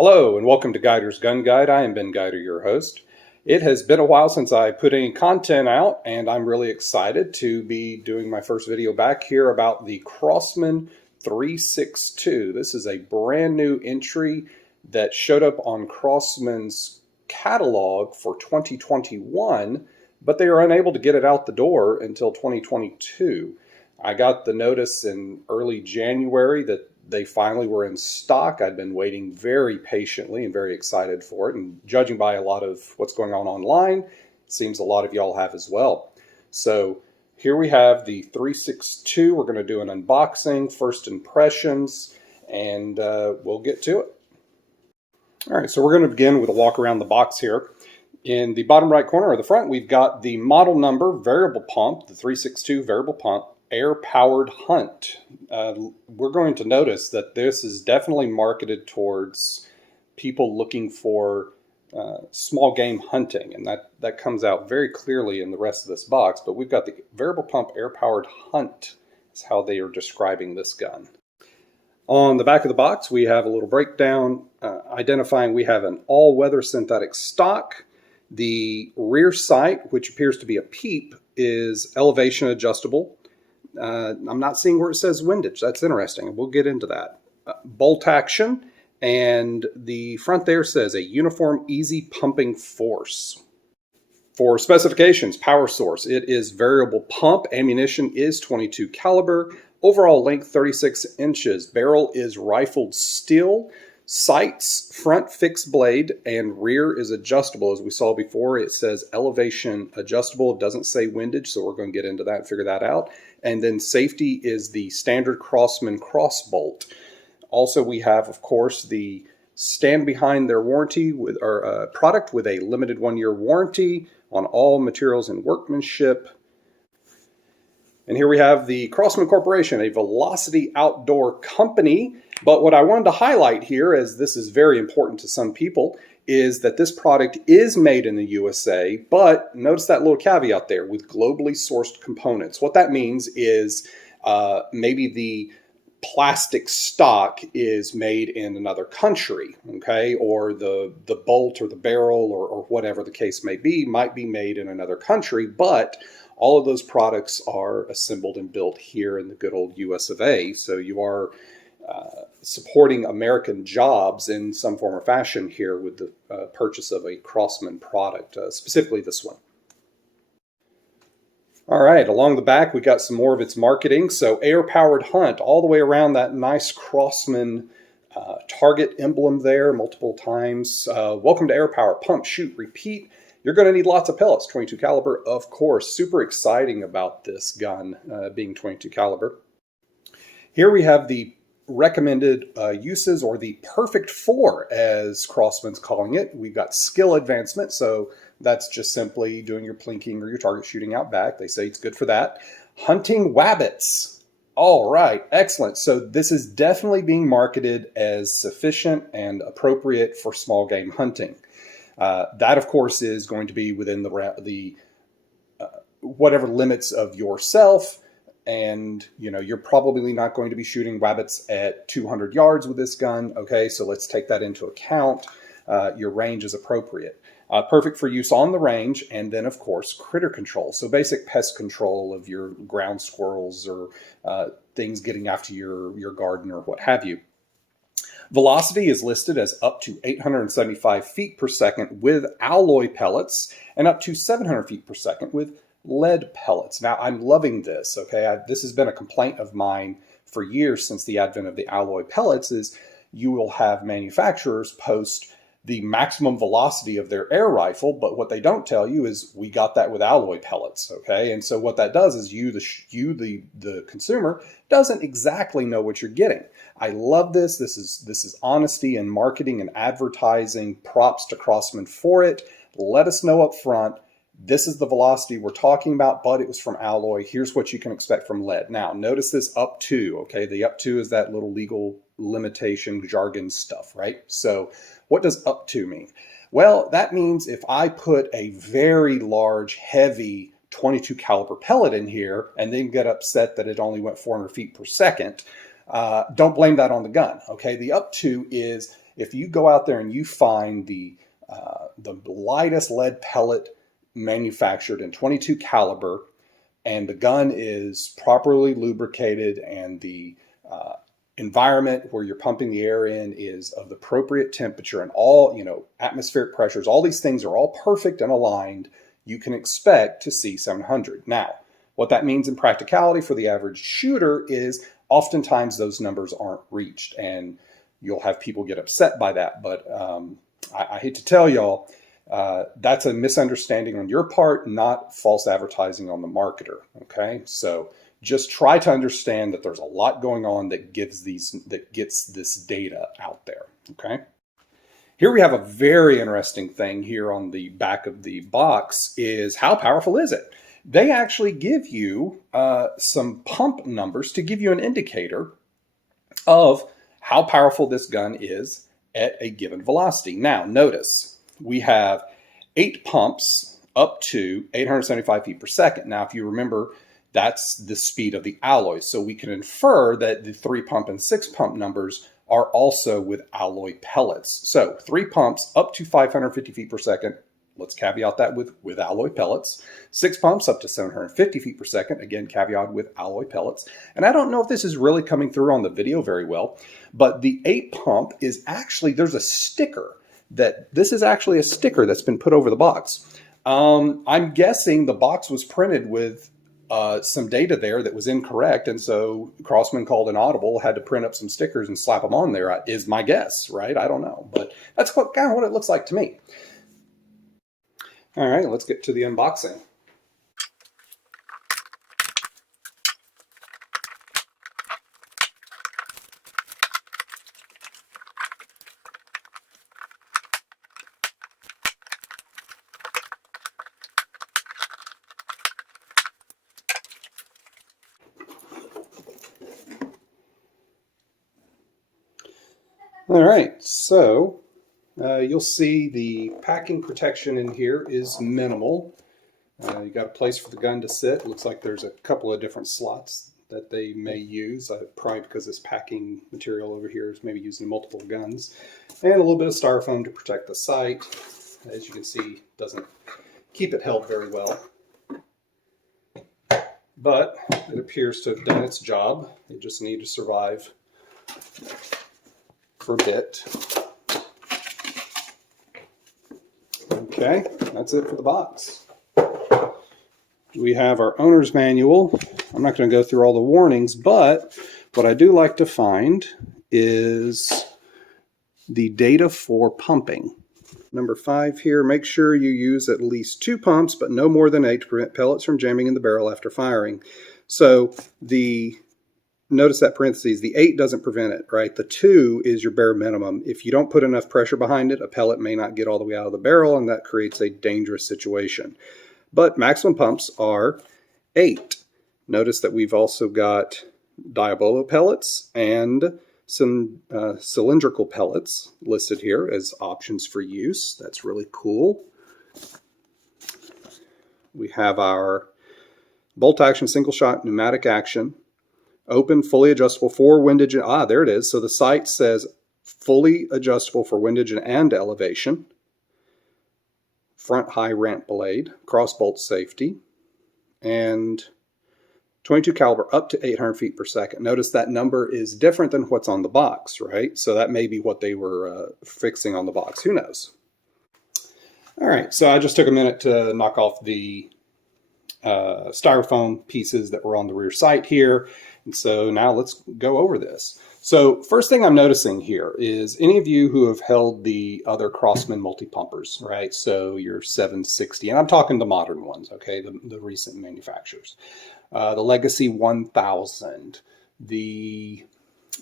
Hello and welcome to Guider's Gun Guide. I am Ben Guider, your host. It has been a while since I put any content out, and I'm really excited to be doing my first video back here about the Crossman 362. This is a brand new entry that showed up on Crossman's catalog for 2021, but they are unable to get it out the door until 2022. I got the notice in early January that they finally were in stock. I'd been waiting very patiently and very excited for it. And judging by a lot of what's going on online, it seems a lot of y'all have as well. So here we have the 362. We're going to do an unboxing, first impressions, and we'll get to it. All right, so we're going to begin with a walk around the box here. In the bottom right corner of the front, we've got the model number, variable pump, the 362 variable pump, air-powered hunt. We're going to notice that this is definitely marketed towards people looking for small game hunting, and that comes out very clearly in the rest of this box. But we've got the variable pump air-powered hunt is how they are describing this gun. On the back of the box, we have a little breakdown identifying we have an all-weather synthetic stock. The rear sight, which appears to be a peep, is elevation adjustable. I'm not seeing where it says windage. That's interesting. We'll get into that. Bolt action, and the front there says a uniform easy pumping force. For specifications, power source, it is variable pump. Ammunition is .22 caliber. Overall length 36 inches. Barrel is rifled steel. Sights, front fixed blade, and rear is adjustable. As we saw before, it says elevation adjustable. It doesn't say windage, so we're going to get into that and figure that out. And then safety is the standard Crossman cross bolt. Also, we have, of course, the stand behind their warranty with our product with a limited 1-year warranty on all materials and workmanship. And here we have the Crossman Corporation, a Velocity outdoor company. But what I wanted to highlight here, as this is very important to some people, is that this product is made in the USA, but notice that little caveat there with globally sourced components. What that means is maybe the plastic stock is made in another country, okay? Or the bolt or the barrel or whatever the case may be might be made in another country, but all of those products are assembled and built here in the good old US of A. So you are supporting American jobs in some form or fashion here with the purchase of a Crossman product, specifically this one. All right, along the back, we got some more of its marketing. So air-powered hunt, all the way around that nice Crossman target emblem there multiple times. Welcome to Air Power, pump, shoot, repeat. You're going to need lots of pellets, .22 caliber, of course. Super exciting about this gun being .22 caliber. Here we have the recommended uses, or the perfect for, as Crossman's calling it. We've got skill advancement, so that's just simply doing your plinking or your target shooting out back. They say it's good for that. Hunting wabbits. All right, excellent. So this is definitely being marketed as sufficient and appropriate for small game hunting. That, of course, is going to be within the whatever limits of yourself. And, you know, you're probably not going to be shooting wabbits at 200 yards with this gun. Okay, so let's take that into account. Your range is appropriate. Perfect for use on the range, and then, of course, critter control. So basic pest control of your ground squirrels or things getting after your garden or what have you. Velocity is listed as up to 875 feet per second with alloy pellets and up to 700 feet per second with lead pellets. Now, I'm loving this, okay? This has been a complaint of mine for years since the advent of the alloy pellets, is you will have manufacturers post the maximum velocity of their air rifle, but what they don't tell you is we got that with alloy pellets, okay? And so what that does is the consumer, doesn't exactly know what you're getting. I love this. This is honesty in marketing and advertising. Props to Crossman for it. Let us know up front. This is the velocity we're talking about, but it was from alloy. Here's what you can expect from lead. Now, notice this up to, okay? The up to is that little legal limitation jargon stuff, right? So what does up to mean? Well, that means if I put a very large, heavy .22 caliber pellet in here and then get upset that it only went 400 feet per second, don't blame that on the gun, okay? The up to is if you go out there and you find the lightest lead pellet manufactured in 22 caliber, and the gun is properly lubricated, and the environment where you're pumping the air in is of the appropriate temperature, and all, atmospheric pressures, all these things are all perfect and aligned, you can expect to see 700. Now, what that means in practicality for the average shooter is oftentimes those numbers aren't reached, and you'll have people get upset by that. But I hate to tell y'all, that's a misunderstanding on your part, not false advertising on the marketer. Okay, so just try to understand that there's a lot going on that gets this data out there. Okay. Here we have a very interesting thing here on the back of the box is how powerful is it? They actually give you some pump numbers to give you an indicator of how powerful this gun is at a given velocity. Now, notice we have 8 pumps up to 875 feet per second. Now, if you remember, that's the speed of the alloy. So we can infer that the 3 pump and 6 pump numbers are also with alloy pellets. So 3 pumps up to 550 feet per second. Let's caveat that with alloy pellets. 6 pumps up to 750 feet per second. Again, caveat with alloy pellets. And I don't know if this is really coming through on the video very well, but the 8 pump is actually, there's a sticker this is actually a sticker that's been put over the box. I'm guessing the box was printed with some data there that was incorrect, and so Crossman called an audible, had to print up some stickers and slap them on there, is my guess, right? I don't know, but that's kind of what it looks like to me. All right, let's get to the unboxing. All right, so you'll see the packing protection in here is minimal. You got a place for the gun to sit. Looks like there's a couple of different slots that they may use, probably because this packing material over here is maybe used in multiple guns. And a little bit of styrofoam to protect the sight. As you can see, doesn't keep it held very well. But it appears to have done its job. It just needed to survive for a bit. Okay, that's it for the box. We have our owner's manual. I'm not going to go through all the warnings, but what I do like to find is the data for pumping. Number 5 here, make sure you use at least 2 pumps, but no more than 8 to prevent pellets from jamming in the barrel after firing. So notice that parentheses, the 8 doesn't prevent it, right? The 2 is your bare minimum. If you don't put enough pressure behind it, a pellet may not get all the way out of the barrel, and that creates a dangerous situation. But maximum pumps are 8. Notice that we've also got Diabolo pellets and some cylindrical pellets listed here as options for use. That's really cool. We have our bolt action, single shot, pneumatic action, open, fully adjustable for windage. There it is. So the sight says fully adjustable for windage and elevation. Front high ramp blade, cross bolt safety, and 22 caliber up to 800 feet per second. Notice that number is different than what's on the box, right? So that may be what they were fixing on the box. Who knows? All right, so I just took a minute to knock off the styrofoam pieces that were on the rear sight here. And so now let's go over this. So first thing I'm noticing here is any of you who have held the other Crossman multi-pumpers, right? So your 760, and I'm talking the modern ones, okay? The recent manufacturers. The Legacy 1000, the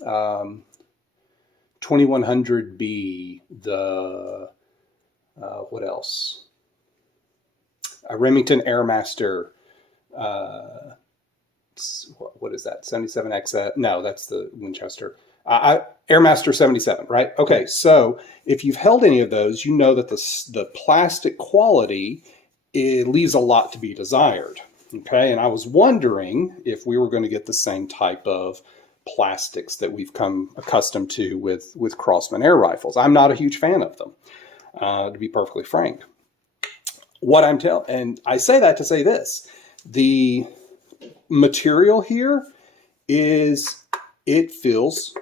2100B, the, what else? A Remington Airmaster, what is that? 77XS? No, that's the Winchester. Airmaster 77, right? Okay, so if you've held any of those, you know that the plastic quality, it leaves a lot to be desired. Okay, and I was wondering if we were going to get the same type of plastics that we've come accustomed to with Crossman air rifles. I'm not a huge fan of them, to be perfectly frank. And I say that to say this: the material here it feels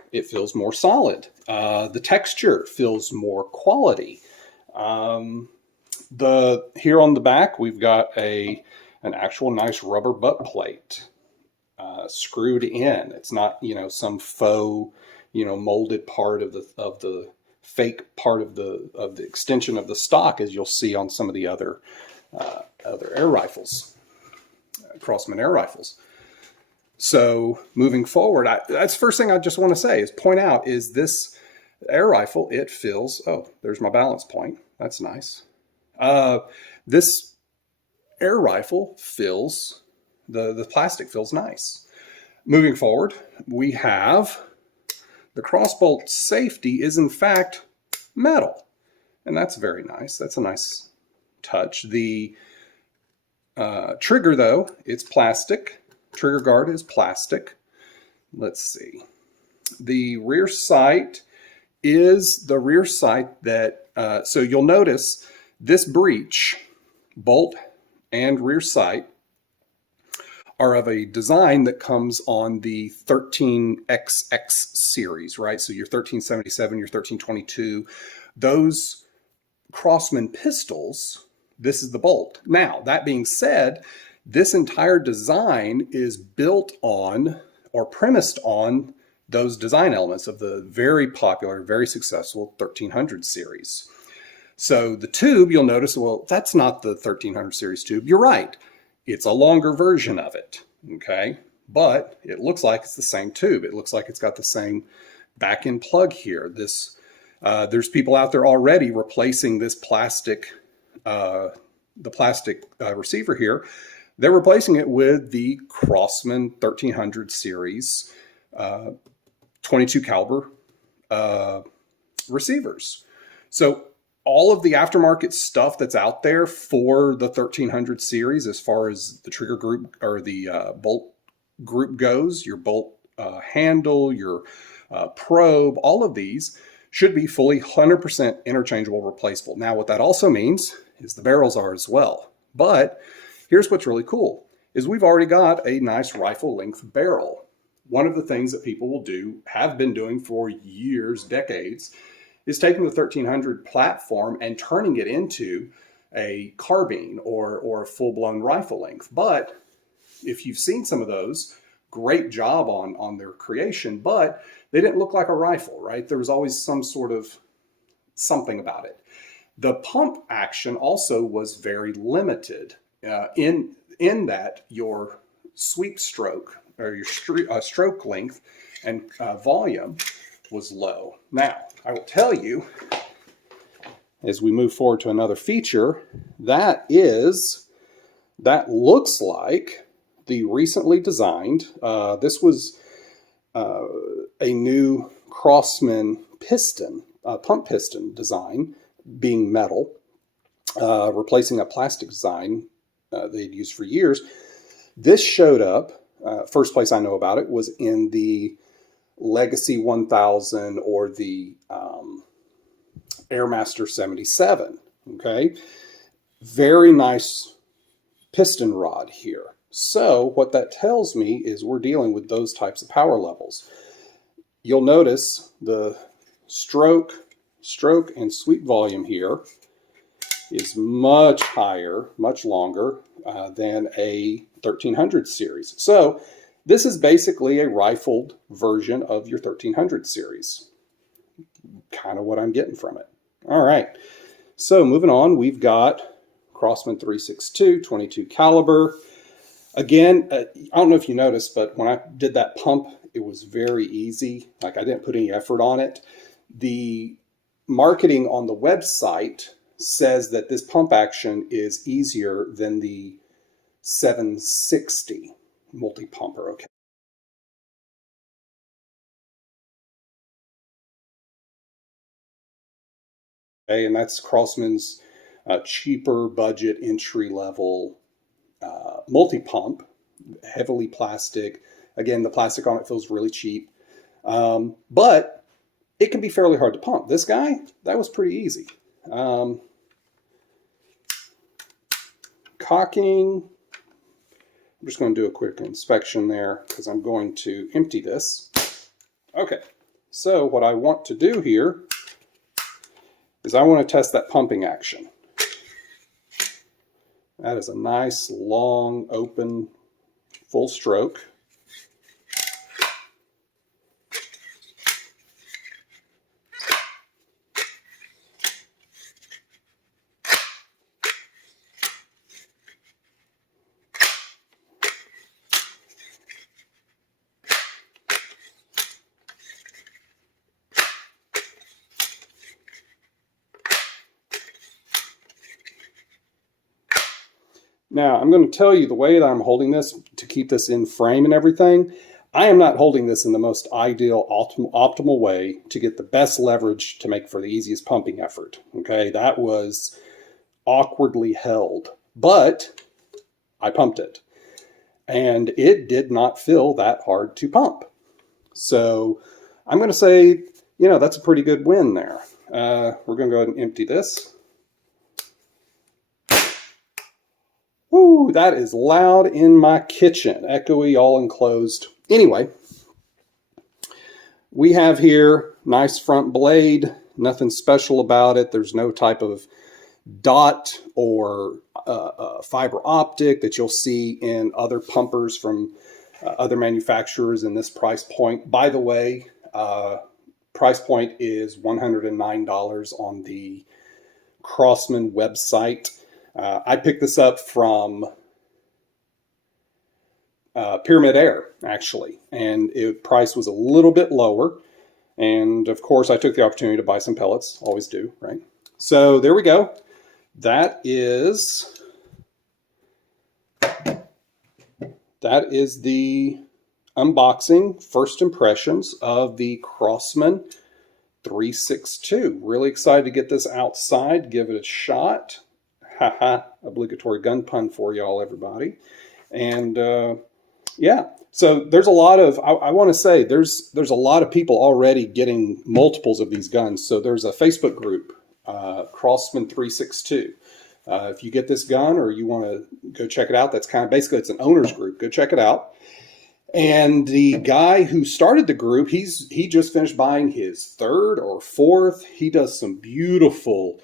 more solid. The texture feels more quality. Here on the back, we've got an actual nice rubber butt plate screwed in. It's not, some faux, molded part of the fake part of the extension of the stock, as you'll see on some of the other air rifles, Crossman air rifles. So moving forward, that's the first thing I just want to say is point out is this air rifle, it feels, oh, there's my balance point. That's nice. This air rifle feels, the plastic feels nice. Moving forward, we have the crossbolt safety is in fact metal, and that's very nice. That's a nice touch. The trigger, though, it's plastic. Trigger guard is plastic. Let's see. The rear sight is the rear sight that, so you'll notice this breech, bolt and rear sight, are of a design that comes on the 13XX series, right? So your 1377, your 1322, those Crossman pistols, this is the bolt. Now, that being said, this entire design is built on or premised on those design elements of the very popular, very successful 1300 series. So the tube, you'll notice, well, that's not the 1300 series tube. You're right. It's a longer version of it, okay? But it looks like it's the same tube. It looks like it's got the same back-end plug here. There's people out there already replacing this plastic, the plastic receiver here. They're replacing it with the Crossman 1300 series 22 caliber receivers. So all of the aftermarket stuff that's out there for the 1300 series, as far as the trigger group or the bolt group goes, your bolt handle, your probe, all of these should be fully 100% interchangeable, replaceable. Now, what that also means is the barrels are as well. But here's what's really cool, is we've already got a nice rifle length barrel. One of the things that people will do, have been doing for years, decades, is taking the 1300 platform and turning it into a carbine or a full-blown rifle length. But if you've seen some of those, great job on their creation, but they didn't look like a rifle, right? There was always some sort of something about it. The pump action also was very limited in that your sweep stroke or your stroke length and volume was low. Now, I will tell you, as we move forward to another feature, that looks like the recently designed, this was a new Crossman piston, pump piston design, being metal, replacing a plastic design they'd used for years. This showed up, first place I know about it was in the Legacy 1000 or the Airmaster 77, okay? Very nice piston rod here. So what that tells me is we're dealing with those types of power levels. You'll notice the stroke and sweep volume here is much higher, much longer than a 1300 series. So this is basically a rifled version of your 1300 series. Kind of what I'm getting from it. All right, so moving on, we've got Crossman 362, 22 caliber. Again, I don't know if you noticed, but when I did that pump, it was very easy. Like, I didn't put any effort on it. The marketing on the website says that this pump action is easier than the 760 multi-pumper, okay? Okay, and that's Crossman's cheaper budget entry level multi-pump, heavily plastic. Again, the plastic on it feels really cheap. But it can be fairly hard to pump. This guy, that was pretty easy. Cocking. I'm just going to do a quick inspection there because I'm going to empty this. Okay, so what I want to do here is I want to test that pumping action. That is a nice, long, open, full stroke. Now, I'm going to tell you the way that I'm holding this to keep this in frame and everything. I am not holding this in the most ideal, optimal way to get the best leverage to make for the easiest pumping effort. Okay, that was awkwardly held, but I pumped it. And it did not feel that hard to pump. So I'm going to say, you know, that's a pretty good win there. We're going to go ahead and empty this. Woo, that is loud in my kitchen. Echoey, all enclosed. Anyway, we have here nice front blade. Nothing special about it. There's no type of dot or fiber optic that you'll see in other pumpers from other manufacturers in this price point. By the way, price point is $109 on the Crossman website. I picked this up from Pyramid Air, actually, and price was a little bit lower. And of course, I took the opportunity to buy some pellets. Always do, right? So there we go. That is the unboxing, first impressions of the Crossman 362. Really excited to get this outside, give it a shot. Haha, obligatory gun pun for y'all, everybody. And yeah, so there's a lot of, I want to say, there's a lot of people already getting multiples of these guns. So there's a Facebook group, Crossman 362. If you get this gun or you want to go check it out, that's kind of basically, it's an owner's group. Go check it out. And the guy who started the group, he just finished buying his third or fourth. He does some beautiful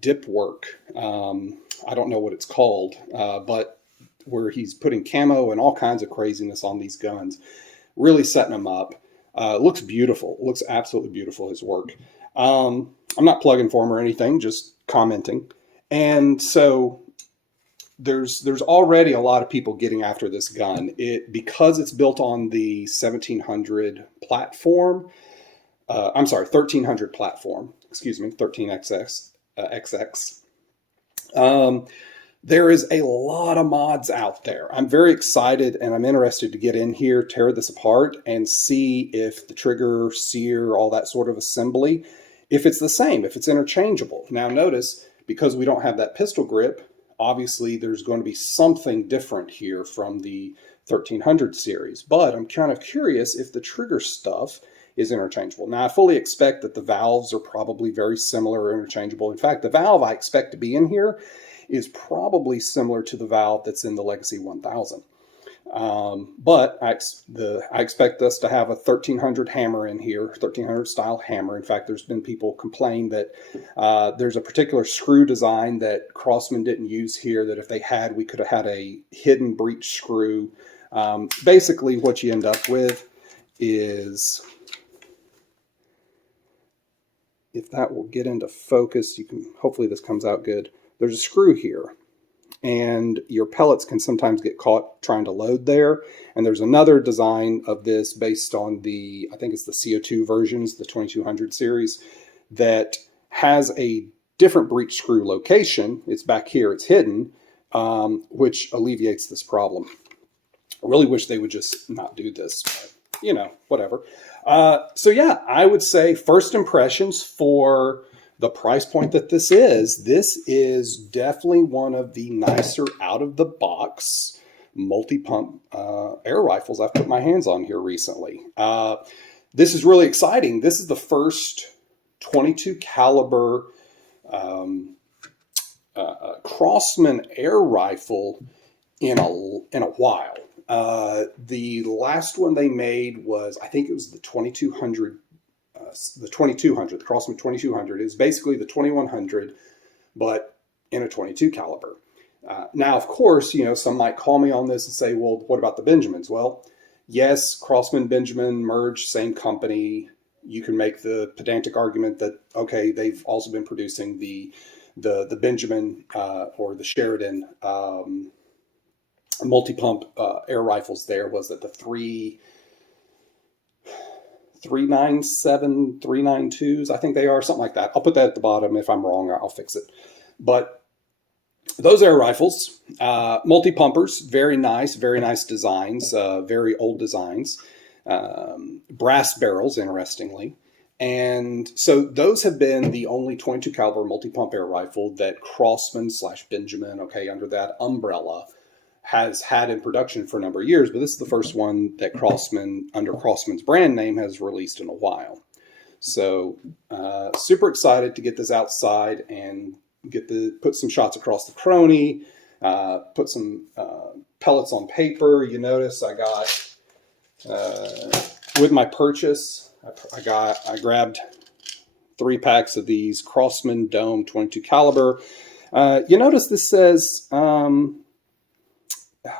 dip work. I don't know what it's called, but where he's putting camo and all kinds of craziness on these guns, really setting them up. Looks beautiful. Looks absolutely beautiful, his work. I'm not plugging for him or anything, just commenting. And so there's already a lot of people getting after this gun. Because it's built on the 1700 platform. I'm sorry, 1300 platform. Excuse me, 13XX. XX. There is a lot of mods out there. I'm very excited and I'm interested to get in here, tear this apart, and see if the trigger, sear, all that sort of assembly, if it's the same, if it's interchangeable. Now notice, because we don't have that pistol grip, obviously there's going to be something different here from the 1300 series, but I'm kind of curious if the trigger stuff is interchangeable. Now, I fully expect that the valves are probably very similar or interchangeable. In fact, the valve I expect to be in here is probably similar to the valve that's in the Legacy 1000. But I expect us to have a 1300 hammer in here, 1300 style hammer. In fact, there's been people complain that there's a particular screw design that Crossman didn't use here, that if they had, we could have had a hidden breech screw. Basically, what you end up with is, if that will get into focus, you can, hopefully this comes out good. There's a screw here, and your pellets can sometimes get caught trying to load there. And there's another design of this based on the, I think it's the CO2 versions, the 2200 series, that has a different breech screw location. It's back here, it's hidden, which alleviates this problem. I really wish they would just not do this, but you know, whatever. So yeah, I would say first impressions for the price point that this is definitely one of the nicer out-of-the-box multi-pump air rifles I've put my hands on here recently. this is really exciting. This is the first 22 caliber Crossman air rifle in a while. The last one they made was, I think it was the 2200, the Crossman 2200. It was basically the 2100, but in a 22 caliber. Now, of course, you know, some might call me on this and say, well, what about the Benjamins? Well, yes, Crossman, Benjamin merged, same company. You can make the pedantic argument that, okay, they've also been producing the Benjamin or the Sheridan multi-pump air rifles. There was it the 397, 392s, I think they are, something like that. I'll put that at the bottom. If I'm wrong, I'll fix it. But those air rifles, multi-pumpers, very nice designs, very old designs, brass barrels, interestingly. And so those have been the only 22 caliber multi-pump air rifle that Crossman / Benjamin, okay, under that umbrella, has had in production for a number of years. But this is the first one that Crossman, under Crossman's brand name, has released in a while. So super excited to get this outside and put some shots across the crony, put some pellets on paper. You notice I got, with my purchase, I grabbed 3 packs of these Crossman Dome 22 caliber. You notice this says,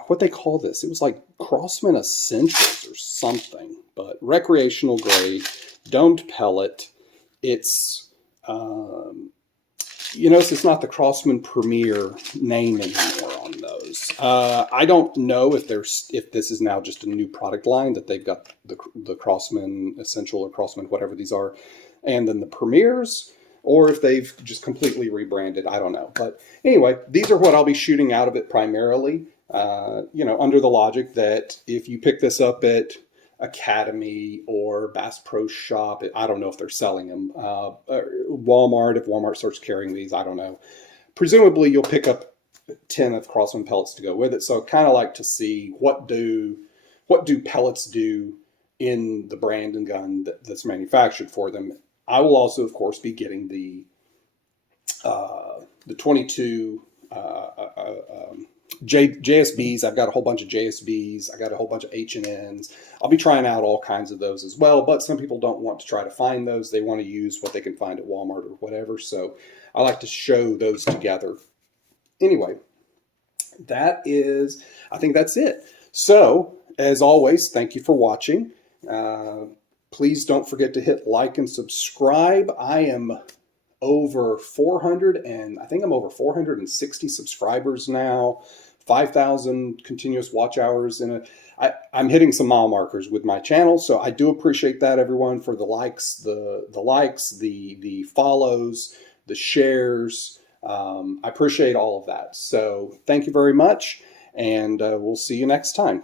what they call this? It was like Crossman Essentials or something, but recreational grade, domed pellet. It's, you notice it's not the Crossman Premier name anymore on those. I don't know if this is now just a new product line that they've got the Crossman Essential or Crossman, whatever these are, and then the Premiers, or if they've just completely rebranded. I don't know. But anyway, these are what I'll be shooting out of it primarily. You know, under the logic that if you pick this up at Academy or Bass Pro Shop, I don't know if they're selling them. Walmart, if Walmart starts carrying these, I don't know. Presumably you'll pick up 10 of Crossman pellets to go with it. So I kind of like to see what do pellets do in the brand and gun that's manufactured for them. I will also, of course, be getting the 22 JSBs. I've got a whole bunch of JSBs. I got a whole bunch of H&Ns. I'll be trying out all kinds of those as well, but some people don't want to try to find those. They want to use what they can find at Walmart or whatever. So I like to show those together. Anyway, I think that's it. So as always, thank you for watching. Please don't forget to hit like and subscribe. I am over 400, and I think I'm over 460 subscribers now, 5,000 continuous watch hours I'm hitting some mile markers with my channel, so I do appreciate that, everyone, for the likes, the follows, the shares. I appreciate all of that. So thank you very much, and we'll see you next time.